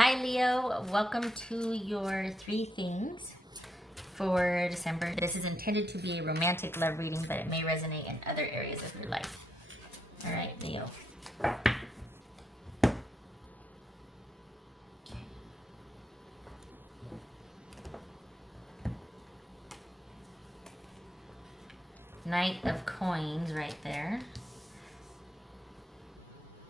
Hi Leo, welcome to your 3 things for December. This is intended to be a romantic love reading, but it may resonate in other areas of your life. All right, Leo. Knight of Coins right there.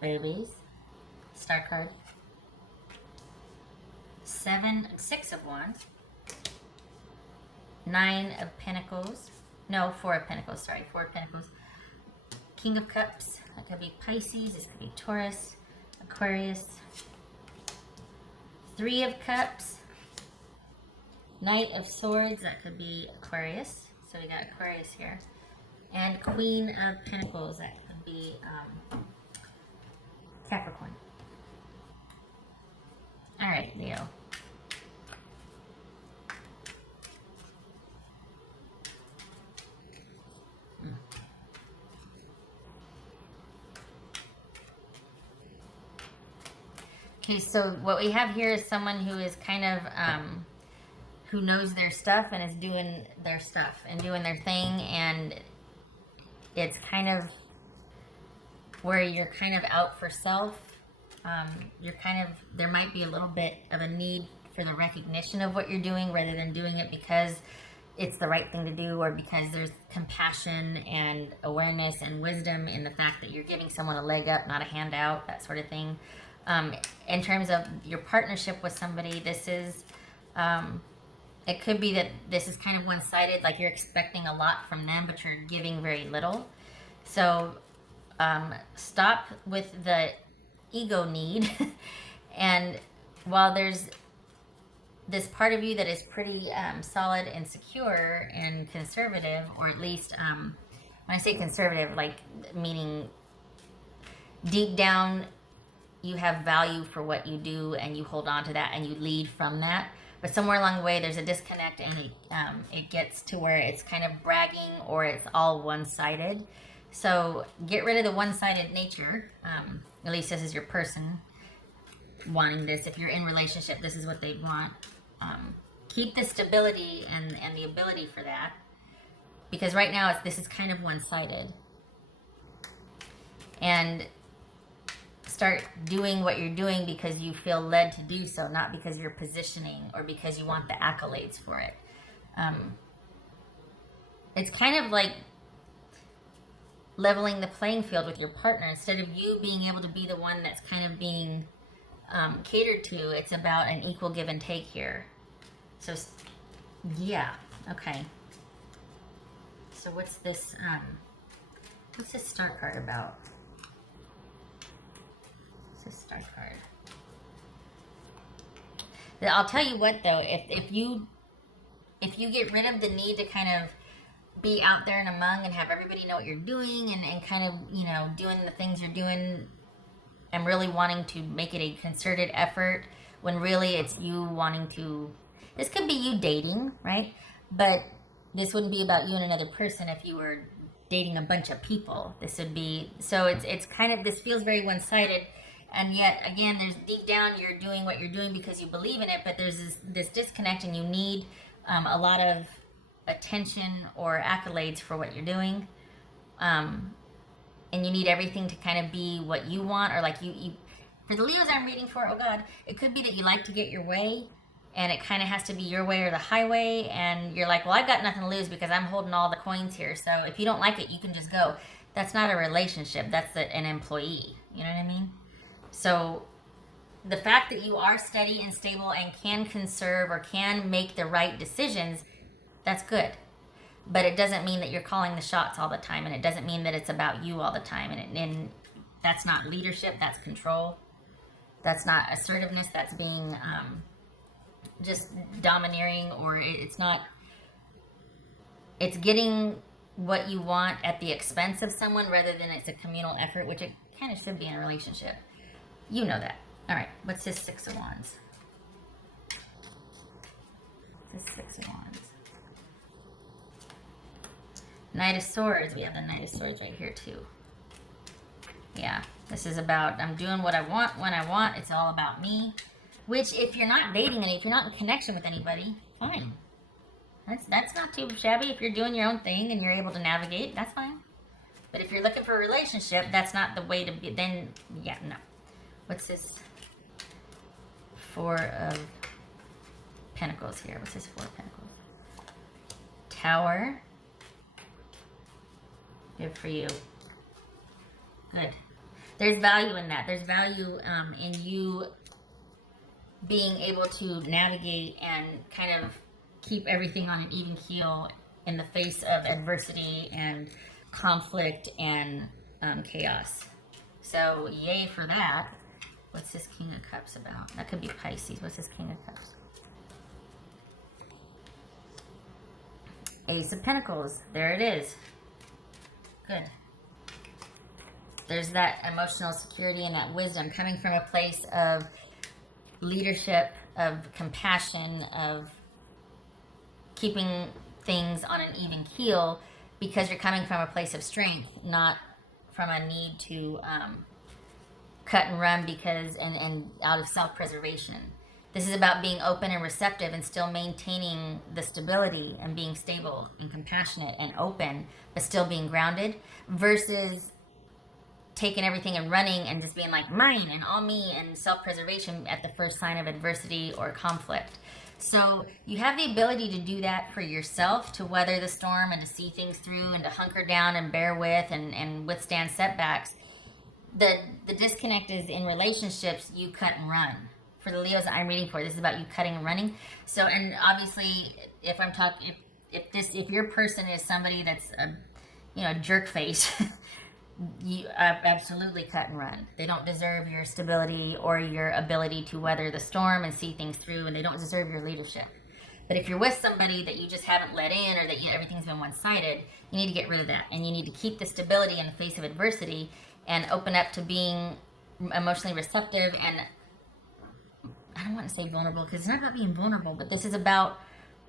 Babies. Star card. 6 of Wands. 9 of Pentacles. No, 4 of Pentacles. Sorry, 4 of Pentacles. King of Cups. That could be Pisces. This could be Taurus, Aquarius. 3 of Cups. Knight of Swords. That could be Aquarius. So we got Aquarius here. And Queen of Pentacles. That could be Capricorn. All right, Leo. Okay, so what we have here is someone who is kind of, who knows their stuff and is doing their stuff and doing their thing, and it's kind of where you're kind of out for self. You're kind of, there might be a little bit of a need for the recognition of what you're doing rather than doing it because it's the right thing to do or because there's compassion and awareness and wisdom in the fact that you're giving someone a leg up, not a handout, that sort of thing. In terms of your partnership with somebody, this is, it could be that this is kind of one-sided, like you're expecting a lot from them, but you're giving very little. So stop with the ego need. And while there's this part of you that is pretty solid and secure and conservative, or at least, when I say conservative, like meaning deep down, you have value for what you do and you hold on to that and you lead from that. But somewhere along the way, there's a disconnect and it gets to where it's kind of bragging or it's all one-sided. So get rid of the one-sided nature. At least this is your person wanting this. If you're in relationship, this is what they want. Keep the stability and the ability for that. Because right now, this is kind of one-sided. And start doing what you're doing because you feel led to do so, not because you're positioning or because you want the accolades for it. It's kind of like leveling the playing field with your partner. Instead of you being able to be the one that's kind of being catered to, it's about an equal give and take here. So, yeah, okay. So what's this star card about? This star card. I'll tell you what though, if you get rid of the need to kind of be out there and among and have everybody know what you're doing and kind of, you know, doing the things you're doing and really wanting to make it a concerted effort when really it's you wanting to, this could be you dating, right? But this wouldn't be about you and another person if you were dating a bunch of people. This would be, so it's kind of, this feels very one-sided. And yet, again, there's deep down, you're doing what you're doing because you believe in it, but there's this disconnect and you need a lot of attention or accolades for what you're doing. And you need everything to kind of be what you want, or like you for the Leos I'm reading for, oh God, it could be that you like to get your way and it kind of has to be your way or the highway. And you're like, well, I've got nothing to lose because I'm holding all the coins here. So if you don't like it, you can just go. That's not a relationship. That's an employee. You know what I mean? So the fact that you are steady and stable and can conserve or can make the right decisions, that's good. But it doesn't mean that you're calling the shots all the time, and it doesn't mean that it's about you all the time. And that's not leadership, that's control. That's not assertiveness, that's being just domineering, or it's not, it's getting what you want at the expense of someone rather than it's a communal effort, which it kind of should be in a relationship. You know that. All right, what's this 6 of Wands? This 6 of Wands. Knight of Swords. We have the Knight of Swords right here too. Yeah, this is about, I'm doing what I want when I want. It's all about me. Which, if you're not dating if you're not in connection with anybody, fine. That's not too shabby. If you're doing your own thing and you're able to navigate, that's fine. But if you're looking for a relationship, that's not the way to be. Then, yeah, no. What's this? Four of Pentacles here. What's this Four of Pentacles? Tower. Good for you. Good. There's value in that. There's value in you being able to navigate and kind of keep everything on an even keel in the face of adversity and conflict and chaos. So yay for that. What's this King of Cups about? That could be Pisces. What's this King of Cups? Ace of Pentacles. There it is. Good. There's that emotional security and that wisdom coming from a place of leadership, of compassion, of keeping things on an even keel, because you're coming from a place of strength, not from a need to cut and run because and out of self-preservation. This is about being open and receptive and still maintaining the stability and being stable and compassionate and open, but still being grounded, versus taking everything and running and just being like mine and all me and self-preservation at the first sign of adversity or conflict. So you have the ability to do that for yourself, to weather the storm and to see things through and to hunker down and bear with and withstand setbacks. The disconnect is in relationships, you cut and run. For the Leos that I'm reading for, this is about you cutting and running. So, and obviously, if I'm talking, if your person is somebody that's a jerk face, you absolutely cut and run. They don't deserve your stability or your ability to weather the storm and see things through, and they don't deserve your leadership. But if you're with somebody that you just haven't let in, or that everything's been one-sided, you need to get rid of that, and you need to keep the stability in the face of adversity and open up to being emotionally receptive. And I don't want to say vulnerable, because it's not about being vulnerable, but this is about,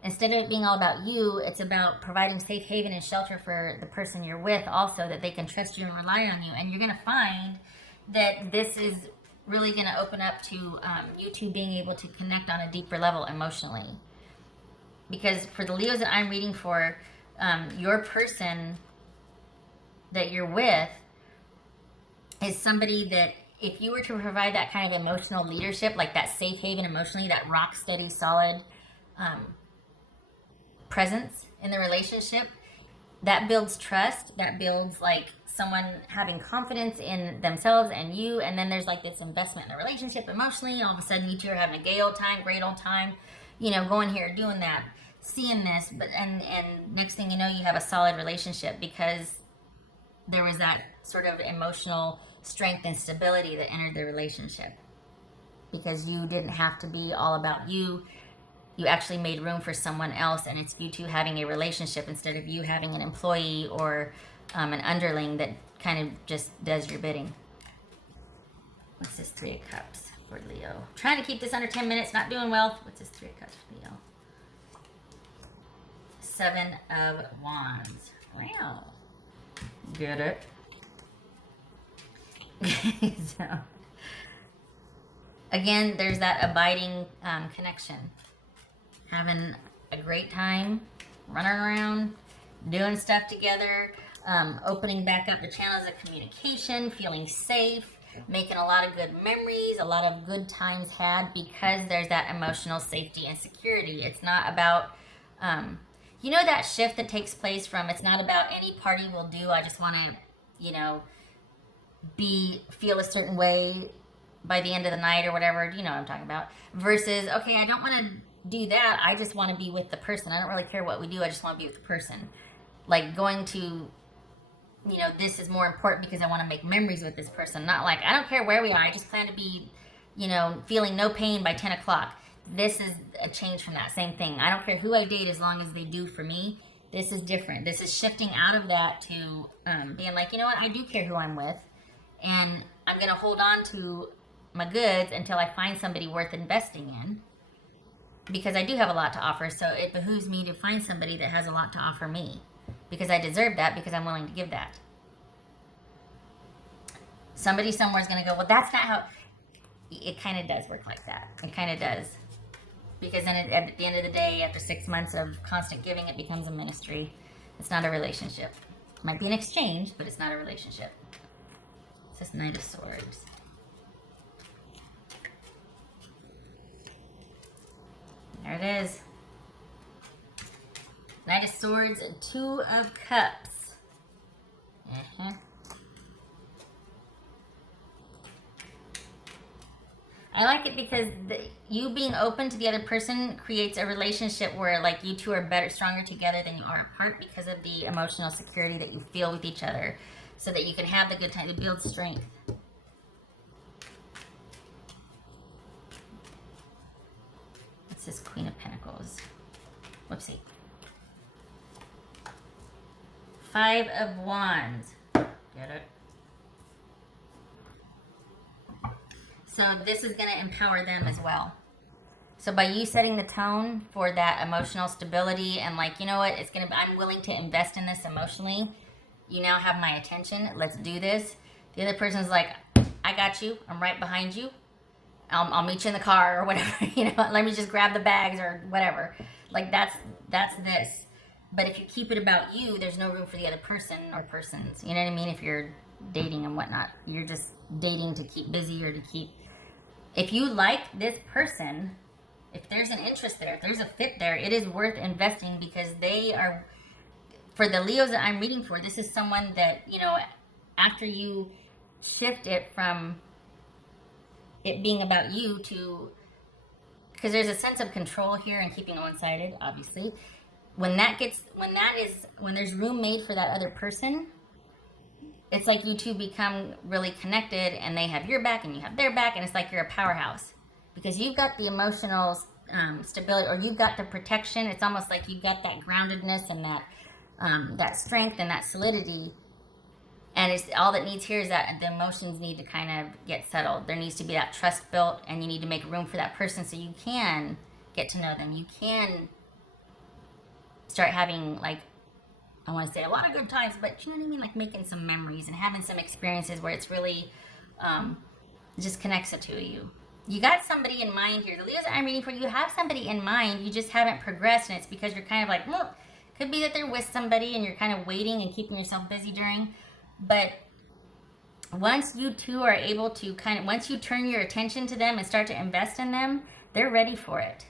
instead of it being all about you, it's about providing safe haven and shelter for the person you're with also, that they can trust you and rely on you. And you're going to find that this is really going to open up to you two being able to connect on a deeper level emotionally. Because for the Leos that I'm reading for, your person that you're with is somebody that, if you were to provide that kind of emotional leadership, like that safe haven emotionally, that rock steady, solid presence in the relationship, that builds trust, that builds like someone having confidence in themselves and you, and then there's like this investment in the relationship emotionally. All of a sudden you two are having a great old time, going here, doing that, seeing this, but and next thing you know, you have a solid relationship because there was that sort of emotional strength and stability that entered the relationship, because you didn't have to be all about you. You actually made room for someone else, and it's you two having a relationship instead of you having an employee or an underling that kind of just does your bidding. What's this Three of Cups for Leo? Trying to keep this under 10 minutes, not doing well. What's this Three of Cups for Leo? Seven of Wands. Wow. Get it? So, again, there's that abiding connection. Having a great time, running around, doing stuff together, opening back up the channels of communication, feeling safe, making a lot of good memories, a lot of good times had, because there's that emotional safety and security. It's not about, that shift that takes place from, it's not about any party will do, I just want to, feel a certain way by the end of the night or whatever, you know what I'm talking about, versus, okay, I don't want to do that, I just want to be with the person. I don't really care what we do, I just want to be with the person. Like going to, this is more important because I want to make memories with this person. Not like, I don't care where we are, I just plan to be, feeling no pain by 10 o'clock. This is a change from that same thing. I don't care who I date as long as they do for me. This is different. This is shifting out of that to being like, you know what, I do care who I'm with, and I'm going to hold on to my goods until I find somebody worth investing in, because I do have a lot to offer. So it behooves me to find somebody that has a lot to offer me, because I deserve that, because I'm willing to give that. Somebody somewhere is going to go, well, that's not how. it kind of does work like that. It kind of does. Because then at the end of the day, after 6 months of constant giving, it becomes a ministry. It's not a relationship. It might be an exchange, but it's not a relationship. It's this Knight of Swords. There it is. Knight of Swords and Two of Cups. I like it because you being open to the other person creates a relationship where like you two are better, stronger together than you are apart because of the emotional security that you feel with each other, so that you can have the good time to build strength. It's this Queen of Pentacles. Whoopsie. Five of Wands. Get it? So this is going to empower them as well. So by you setting the tone for that emotional stability and like, you know what, it's going to, I'm willing to invest in this emotionally. You now have my attention. Let's do this. The other person's like, I got you. I'm right behind you. I'll meet you in the car or whatever. You know, let me just grab the bags or whatever. Like that's this. But if you keep it about you, there's no room for the other person or persons. You know what I mean? If you're dating and whatnot, you're just dating to keep busy or to keep. If you like this person, if there's an interest there, if there's a fit there, it is worth investing because they are, for the Leos that I'm reading for, this is someone that, you know, after you shift it from it being about you to, because there's a sense of control here and keeping one-sided, obviously. When there's room made for that other person, it's like you two become really connected and they have your back and you have their back, and it's like you're a powerhouse because you've got the emotional stability, or you've got the protection. It's almost like you've got that groundedness and that strength and that solidity. And it's all that needs here is that the emotions need to kind of get settled. There needs to be that trust built, and you need to make room for that person so you can get to know them. You can start having, like, I want to say a lot of good times, but you know what I mean? Like making some memories and having some experiences where it's really just connects the two of you. You got somebody in mind here. The Leos that I'm reading for, you have somebody in mind. You just haven't progressed, and it's because you're kind of like, well, could be that they're with somebody and you're kind of waiting and keeping yourself busy during. But once you two are able to once you turn your attention to them and start to invest in them, they're ready for it.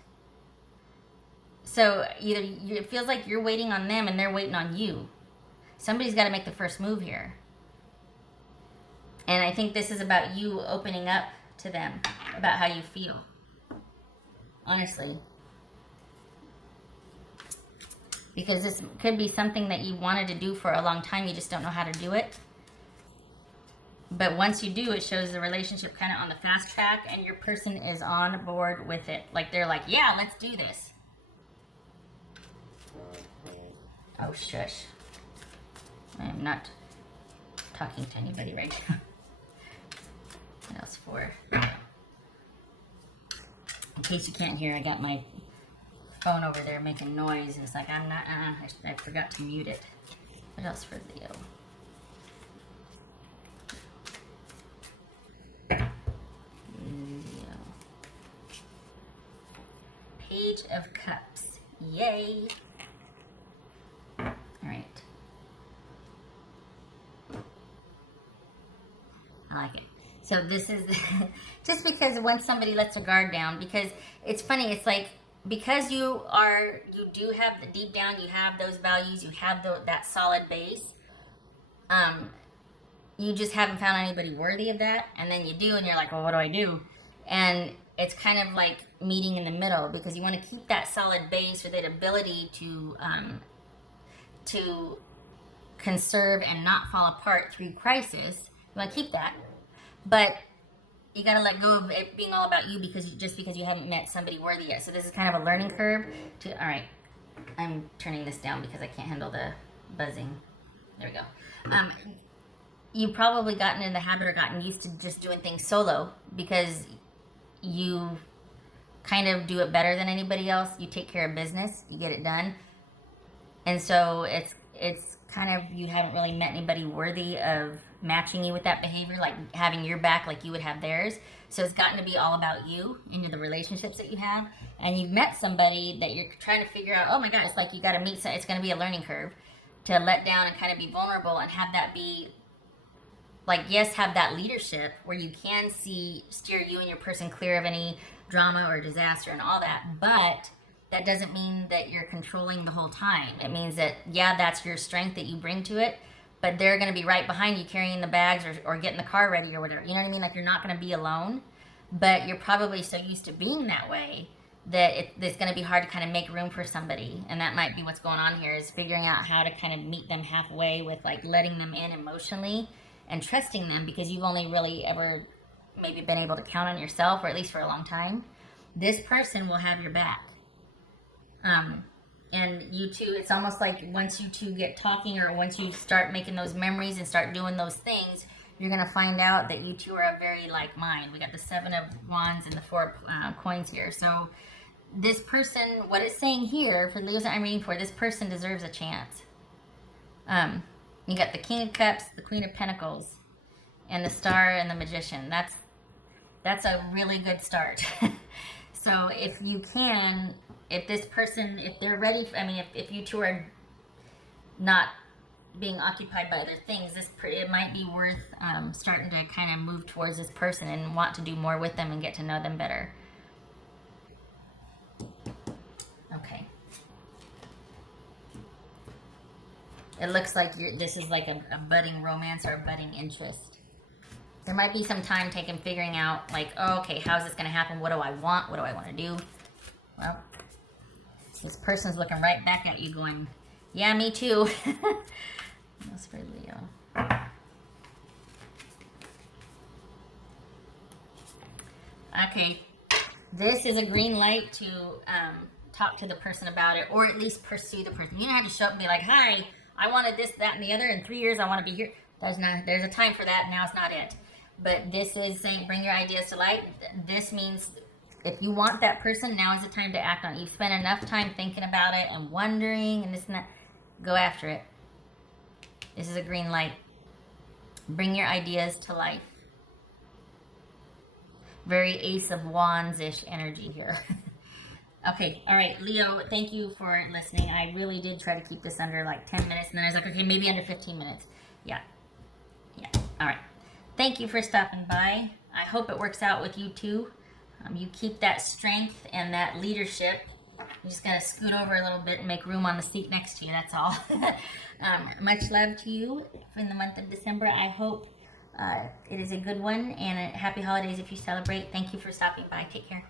So it feels like you're waiting on them and they're waiting on you. Somebody's got to make the first move here. And I think this is about you opening up to them about how you feel. Honestly. Because this could be something that you wanted to do for a long time. You just don't know how to do it. But once you do, it shows the relationship kind of on the fast track and your person is on board with it. Like they're like, yeah, let's do this. Oh, shush. I am not talking to anybody right now. What else for? In case you can't hear, I got my phone over there making noise. And it's like, I'm not, I forgot to mute it. What else for Leo? Leo. Page of Cups. Yay. All right. I like it. So this is just because once somebody lets their guard down, because it's funny, it's like, because you do have the deep down, you have those values, you have that solid base. You just haven't found anybody worthy of that, and then you do, and you're like, well, what do I do? And it's kind of like meeting in the middle, because you want to keep that solid base or that ability to conserve and not fall apart through crisis. You want to keep that, but you got to let go of it being all about you because you haven't met somebody worthy yet. So this is kind of a learning curve. All right, I'm turning this down because I can't handle the buzzing. There we go. You've probably gotten in the habit or gotten used to just doing things solo because you kind of do it better than anybody else. You take care of business, you get it done. And so it's kind of, you haven't really met anybody worthy of matching you with that behavior, like having your back like you would have theirs. So it's gotten to be all about you into the relationships that you have. And you've met somebody that you're trying to figure out, oh my God, it's like you got to meet, it's going to be a learning curve to let down and kind of be vulnerable and have that be like, yes, have that leadership where you can steer you and your person clear of any drama or disaster and all that. But that doesn't mean that you're controlling the whole time. It means that, yeah, that's your strength that you bring to it, but they're going to be right behind you carrying the bags or getting the car ready or whatever. You know what I mean? Like, you're not going to be alone, but you're probably so used to being that way that it's going to be hard to kind of make room for somebody. And that might be what's going on here, is figuring out how to kind of meet them halfway with like letting them in emotionally and trusting them, because you've only really ever maybe been able to count on yourself, or at least for a long time. This person will have your back. And you two, it's almost like once you two get talking, or once you start making those memories and start doing those things, you're going to find out that you two are very like mind. We got the 7 of Wands and the 4 of coins here. So this person, what it's saying here for Leos that I'm reading for, this person deserves a chance. You got the King of Cups, the Queen of Pentacles, and the Star and the Magician. That's a really good start. So if you can, if this person, if they're ready, if you two are not being occupied by other things, it might be worth starting to kind of move towards this person and want to do more with them and get to know them better. Okay. It looks like this is like a budding romance or a budding interest. There might be some time taken figuring out, like, oh, okay, how's this going to happen? What do I want? What do I want to do? Well, this person's looking right back at you going, yeah, me too. That's for Leo. Okay, this is a green light to talk to the person about it, or at least pursue the person. You don't have to show up and be like, hi, I wanted this, that, and the other. In 3 years, I want to be here. There's a time for that. Now it's not it. But this is saying, bring your ideas to light. This means if you want that person, now is the time to act on it. You've spent enough time thinking about it and wondering and this and that. Go after it. This is a green light. Bring your ideas to life. Very Ace of Wands-ish energy here. Okay, all right, Leo, thank you for listening. I really did try to keep this under like 10 minutes, and then I was like, okay, maybe under 15 minutes. Yeah, all right. Thank you for stopping by. I hope it works out with you too. You keep that strength and that leadership. You just gotta scoot over a little bit and make room on the seat next to you, that's all. Much love to you in the month of December. I hope it is a good one, and happy holidays if you celebrate. Thank you for stopping by. Take care.